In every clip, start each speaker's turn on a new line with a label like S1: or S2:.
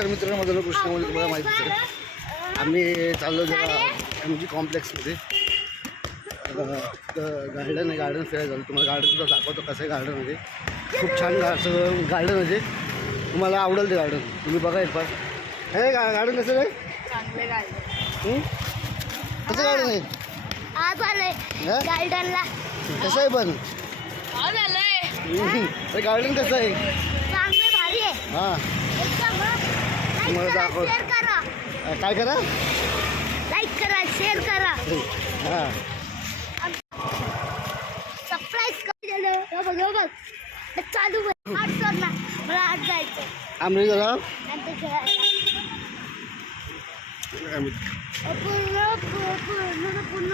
S1: नमस्कार मित्रांनो माझं कृष्णामध्ये तुम्हाला माहितीच आहे. आम्ही चाललो जरा एम जी कॉम्प्लेक्समध्ये. गार्डन आहे गार्डन फिरायला झालं. तुम्हाला गार्डन सुद्धा दाखवतो कसं आहे गार्डनमध्ये खूप छान सगळं गार्डन आहे. तुम्हाला आवडेल ते गार्डन. तुम्ही बघा एक फार हे गा गार्डन कसं आहे?
S2: गार्डन?
S1: कसं गार्डन आहे?
S2: गार्डनला.
S1: कसं आहे पण? हं. गार्डन कसं आहे?
S2: आहे.
S1: हां. तुम्हाला दाखव. काय करा?
S2: लाईक करा शेअर करा.
S1: हां
S2: सरप्राईज बघ बघ चालू बघ आठ सर ना मला आठ जायचं
S1: आम्ही जरा.
S2: नंतर खेळायला.
S1: आम्ही
S2: पूर्ण पू- पूर्ण पूर्ण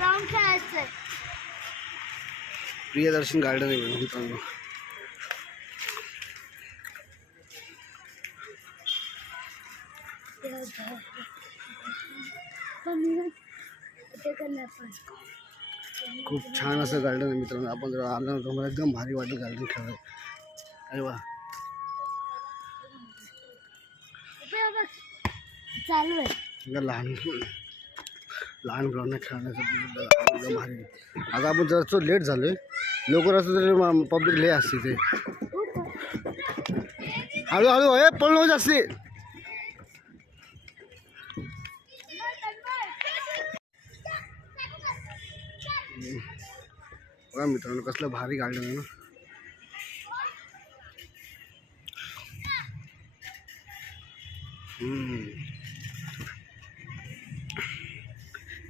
S2: राऊंड खेळायचं
S1: प्रियदर्शन गार्डन आहे मित्रांनो. खूप छान असं गार्डन आहे मित्रांनो. आपण जर आलं तर मला एकदम भारी वाटलं गार्डन खेळलं अरे वा.
S2: चालू आहे
S1: लहान लहान मुलांना खेळण्यासाठी एकदम भारी. आता आपण जरा लेट झालो आहे लवकर असं तरी पब्लिक लय असते ते हळूहळू हे पळलो जास्ती. बघा मित्रांनो कसलं भारी गार्डन आहे ना.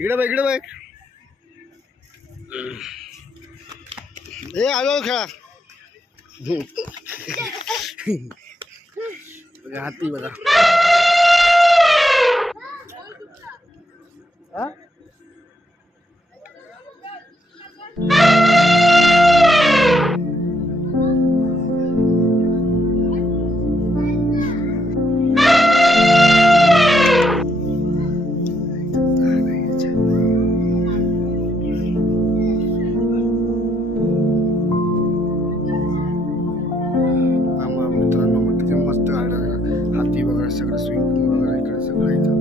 S1: इकडे बघ इकडे बघ. ए आलो खेळा. बघा, हाती बघा. ఇక్కడ స్వింగ్ ఇక్కడ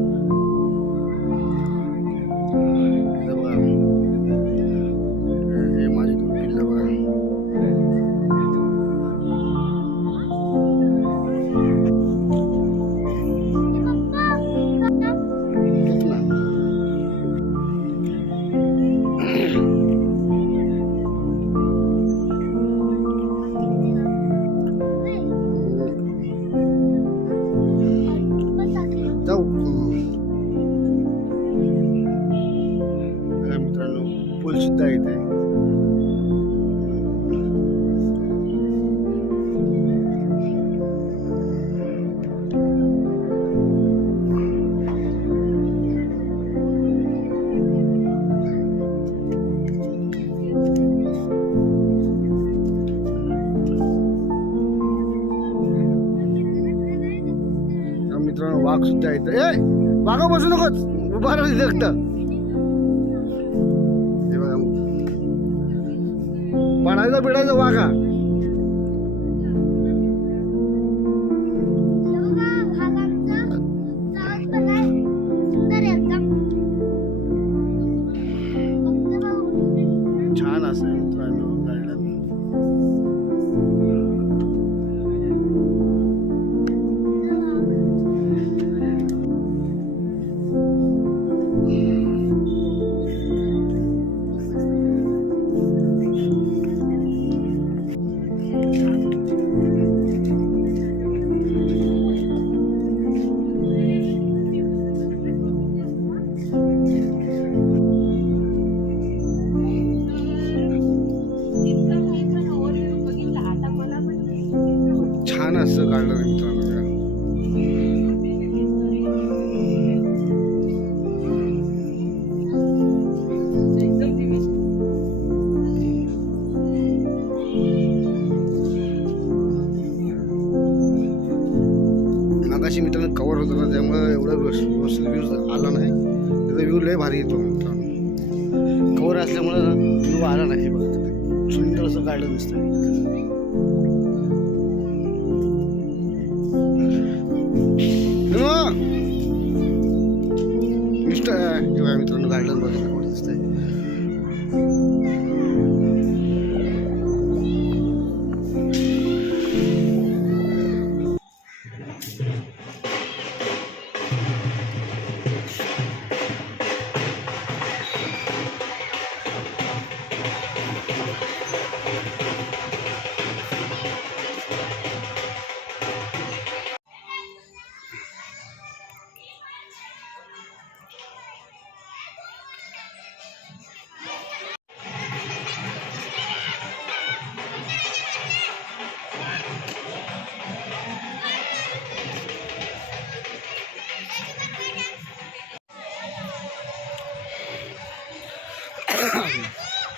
S1: वाघ सुद्धा येत ए वाघा बसू नकोच उभा राहा तिथे बिडायचा वाघा. येतो. कवर असल्यामुळं वारा नाही बघा. सुंदर असं गार्डन दिसत मिस्टर मित्रांनो गार्डन बघायला दिसतंय.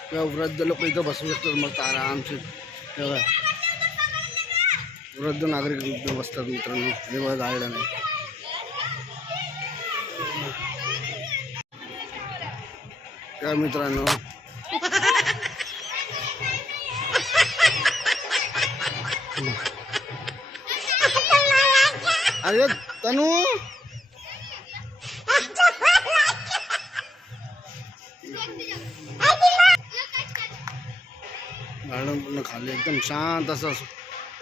S1: किंवा वृद्ध लोक इथं बसू शकतात मस्त आरामशीर तेव्हा वृद्ध नागरिक इथं बसतात मित्रांनो. जेव्हा गार्डन आहे. तेव्हा मित्रांनो. अरे तनू! गार्डन पूर्ण खाली एकदम शांत असं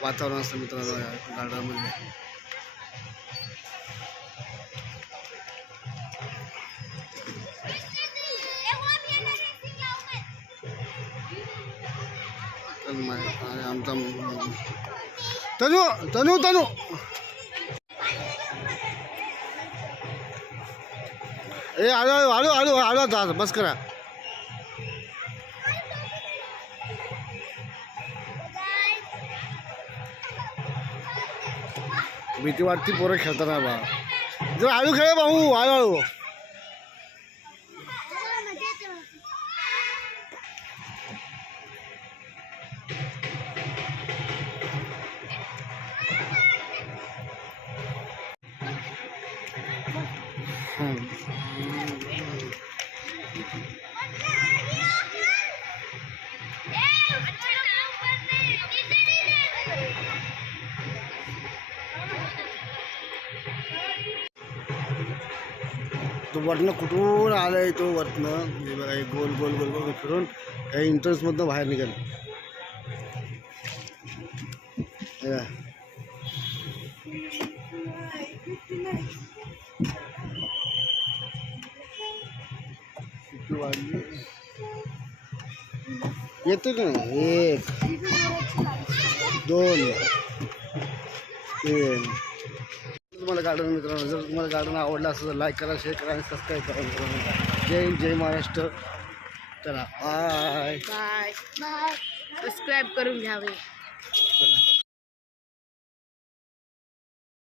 S1: वातावरण असतं मित्रांनो या गार्डनमध्ये तर तनु तनु आमचा तनू तनू तनू ए आलो आलो आलो आलो आता बस करा भीती वाटती पोरं खेळताना बा जर आळू खेळ भाऊ आळू आळू Hmm. तो वरनं कुठून आलाय तो वरनं हे बघा, हे गोल गोल गोल गोल फिरून काही इंटरेस्टमधनं बाहेर निघाल. येतो का नाही? एक, दोन तीन तुम्हाला गार्डन मित्रांनो जर तुम्हाला गार्डन आवडलं असेल तर लाईक करा शेअर करा आणि सबस्क्राईब करा मित्रांनो. जय हिंद जय महाराष्ट्र. चला बाय
S2: बाय बाय सबस्क्राईब करून घ्यावे.
S1: चला.